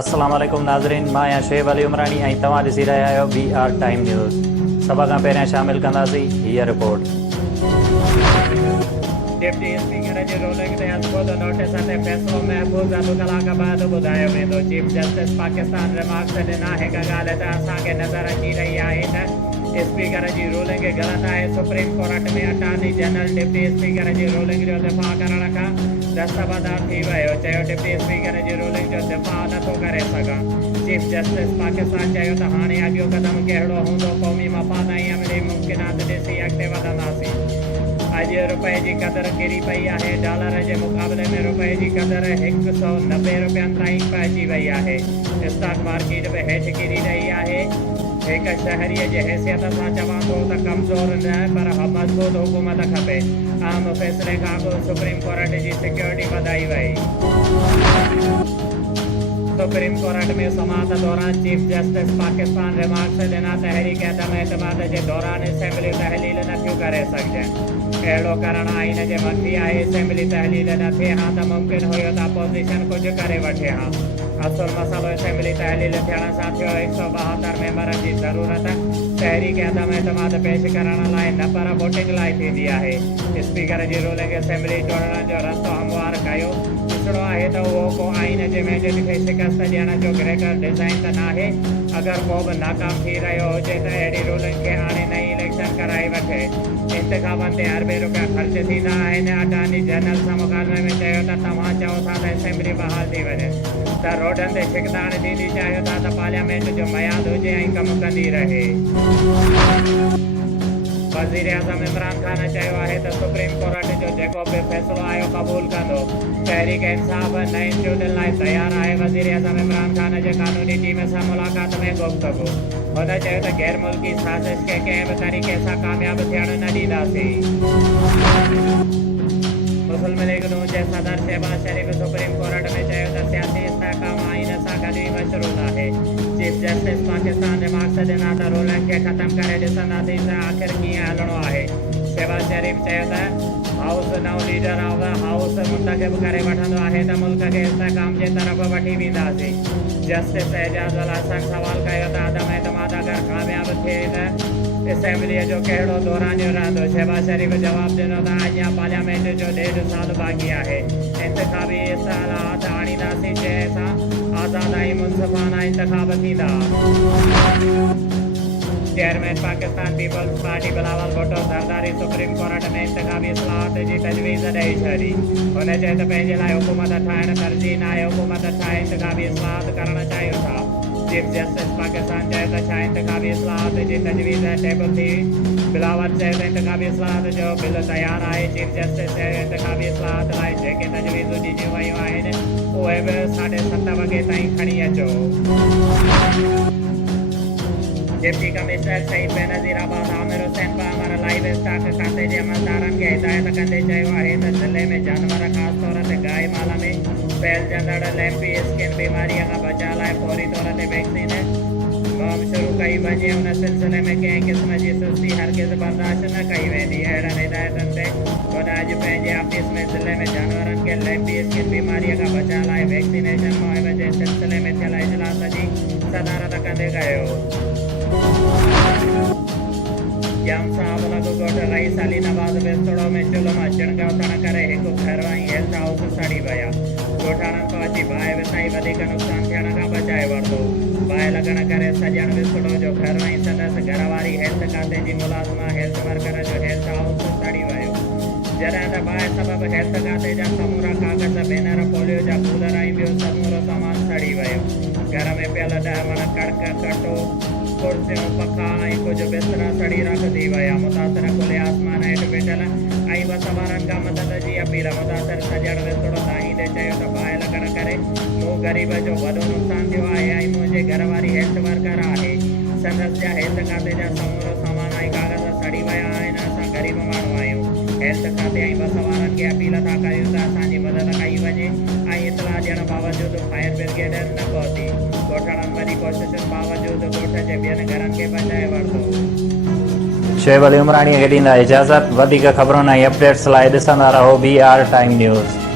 अस्सलाम वालेकुम नाज़रीन, मां आहियां शेब अली उमरानी ऐं तव्हां ॾिसी रहिया आहियो BR टाइम न्यूज़। सभ खां पहिरियां शामिल कंदासीं हीअ रिपोर्ट। डिप्टी स्पीकर जे रोलिंग ते अज़बोद नोटिस ते फ़ैसिलो महफ़ूज़ अधु कलाक बाद ॿुधायो वेंदो। चीफ जस्टिस पाकिस्तान रिमार्क्स ॾिना हिक ॻाल्हि त असांखे नज़र अची रही आहे त स्पीकर जी रूलिंग ग़लति आहे। सुप्रीम कोर्ट में अटॉर्नी जनरल डिप्टी स्पीकर जी रूलिंग जो दिफ़ा करण खां दस्तबरदार थी वियो। चयो डिप्टी स्पीकर जी रूलिंग जो दिफ़ा नथो करे सघां। चीफ जस्टिस पाकिस्तान चयो त हाणे अॻियो क़दम कहिड़ो हूंदो, क़ौमी मफ़ाद ऐं अमली मुमकिनात ॾिसी अॻिते वधंदासीं। अॼु रुपए जी क़दुरु किरी पई आहे। डॉलर जे मुक़ाबले में रुपए जी क़दुरु 190 रुपयनि ताईं पहुची वई आहे। स्टॉक मार्केट बि हेठि किरी रही आहे। हिक शहरीअ जे हैसियत सां चवां थो त कमज़ोर न पर मज़बूत हुकूमत खपे। आम फ़ैसिले खां पोइ सुप्रीम कोर्ट जी सिक्योरिटी वधाई वई। सुप्रीम कोर्ट में समाअत दौरान चीफ जस्टिस पाकिस्तान रिमार्क्स ॾिना। तहरीक अदम एतमाद जे दौरान असेंबली तहलील नथियूं करे सघजनि। अहिड़ो करणु आइन जे मथी आहे। असेंबली तहलील न थिए हा त मुमकिन हुयो त अपोज़िशन कुझु करे वठे हा। असुल मसइलो असेंबली तहलील थियण सां थियो 172 मेंबरनि जी ज़रूरत तहरीक अदम एतमाद पेश करण लाइ न पर वोटिंग लाइ थींदी आहे। स्पीकर जी रूलिंग असेंबली तोड़ण जो रस्तो हमवार कयो। ॾिसणो आहे त उहो को आइन जे मैंडेट खे शिकस्त ॾियण जो ग्रेटर डिज़ाइन त नाहे। अगरि को बि नाकाम थी रहियो हुजे त अहिड़ी रूलिंग खे हाणे नई इलेक्शन कराई वठे। इंतिखाबनि ते अरबे रुपया ख़र्च थींदा आहिनि। अटॉर्नी जनरल सां मुकालमे में चयो त तव्हां चओ था त असेंबली बहाल थी वञे त रोडनि ते छिकताण थींदी। चाहियो था त पार्लियामेंट जो मयाद हुजे ऐं कमु कंदी रहे। वज़ीर आज़म इमरान ख़ान चयो आहे त सुप्रीम कोर्ट जो जेको बि फ़ैसिलो आयो क़बूल कंदो। तहरीक इंसाफ़ नईं चूंडनि लाइ तयारु आहे। वज़ीर आज़म इमरान ख़ान जे कानूनी टीम सां मुलाक़ात में गुफ़्तगू। हुन चयो त गैर मुल्की साज़िश खे कंहिं बि तरीक़े सां कामयाबु थियण न ॾींदासीं। मुस्लिम लीग नून जे सदर शहबाज शरीफ़ सुप्रीम कोर्ट में चयो त सियासी इस्तेहकाम आइन सां गॾु ई मशरूत आहे। चीफ जस्टिस पाकिस्तान रिमार्क्स ॾिना त रूलिंग खे ख़तमु करे ॾिसंदासीं त आख़िर कीअं हलणो आहे। शहबाज शरीफ़ चयो त हाउस नओं लीडर ऑफ द हाउस मुंतख़िब करे वठंदो आहे त मुल्क खे इस्तेहकाम जे तरफ़ वठी वेंदासीं। जस्टिस एजाज़ अल हसन सवाल कयो त अदम एतमाद अगरि कामयाबु थिए त असेंबलीअ जो कहिड़ो दौरानियो रहंदो। शहबाज शरीफ़ जवाबु ॾिनो त अञा पार्लियामेंट जो 1.5 साल बाक़ी आहे। इंतिखाबी इस्लाहात आणींदासीं जंहिं सां आज़ाद ऐं मुनसिफ़ाना इंतिखाब थींदा। Chairman Pakistan Peoples Party Bilawal Bhutto Zardari supreme court में इंतिखाबी इस्लाहात जी तजवीज़ ॾेई छॾी। हुन चयो त पंहिंजे लाइ हुकूमत ठाहिण तरजीह न आहे। हुकूमत ठाहे इंतिखाबी इस्लाहात करणु चाहियूं था। चीफ जस्टिस पाकिस्तान चयो त छा इंतिखाबी इस्लाहात जी तजवीज़ टेबल थी। बिलावल चयो त इंतिखाबी इस्लाहात जो बिल तयारु आहे। चीफ जस्टिस चयो इंतिखाबी इस्लाहात लाइ जेके तजवीज़ूं ॾिनियूं वयूं आहिनि उहे बि 7:30 वॻे ताईं खणी अचो। डिप्टी कमिश्नर शहीद बेनज़ीराबाद आमिर हुसैन बामर लाइव स्टॉक खाते जे अमलदारनि खे हिदायत कंदे चयो आहे त ज़िले में जानवर ख़ासि तौर ते गाय माल में फैलजंदड़ लैम्पी स्किन बीमारीअ खां बचाव लाइ फौरी तौर ते वैक्सीन मुहिम शुरू कई वञे। उन सिलसिले में कंहिं क़िस्म जी सुस्ती हरगिज़ बर्दाश्त न कई वेंदी। अहिड़नि हिदायतनि ते हुन अॼु पंहिंजे ऑफिस में ज़िले में जानवरनि खे लैम्पी स्किन बीमारीअ खां बचाव लाइ वैक्सीनेशन मुहिम जे सिलसिले में थियल इजलास जी सदारत कंदे कयो। जाम साहब लॻो ॻोठ रईस अली नवाज़ बिस्तड़ो में चुल्ह मां चिणग उथण करे हिकु घर ऐं हेल्थ हाउस सड़ी विया। ॻोठाणनि पहुची बाहि विसाई वधीक नुक़सानु थियण खां बचाए वरितो। बाहि लॻण करे सॼण बिस्तड़ो जो घर ऐं संदसि घरवारी हेल्थ खाते जी मुलाज़िमा हेल्थ वर्कर जो हेल्थ हाउस सड़ी वियो। जॾहिं त बाहि सबबि हेल्थ खाते जा समूरा कागज़ बैनर पोलियो जा कूलर ऐं ॿियो समूरो सामान सड़ी वियो। घर में पियल 10 मण कड़क कटो कुर्सियूं पखा ऐं कुझु बिस्तरा सड़ी रख थी विया। मुतासिर खुले आसमान हेठि वेठल ऐं बस वारनि खां मदद जी अपील। मुतासिर सॼण बिस्तड़ो दाहींदे चयो त बाहि लॻण करे मूं ग़रीब जो वॾो नुक़सानु थियो आहे ऐं मुंहिंजे घरवारी हेल्थ वर्कर आहे। संदसि जा हेल्थ खाते जा समूरो सामान ऐं कागज़ सड़ी विया आहिनि। असां ग़रीब माण्हू आहियूं। हेल्थ खाते ऐं बस वारनि खे अपील था कयूं त असांजी मदद कई वञे ऐं इतलाह ॾियण बावजूदि फायर ब्रिगेड न पहुती। ॻोठाणनि वरी कोशिशुनि बावजूदि ॻोठ जे ॿियनि घरनि खे बचाए वरितो। शेब अली उमरानी खे ॾींदा इजाज़त। वधीक ख़बरुनि ऐं अपडेट्स लाइ ॾिसंदा रहो BR टाइम न्यूज़।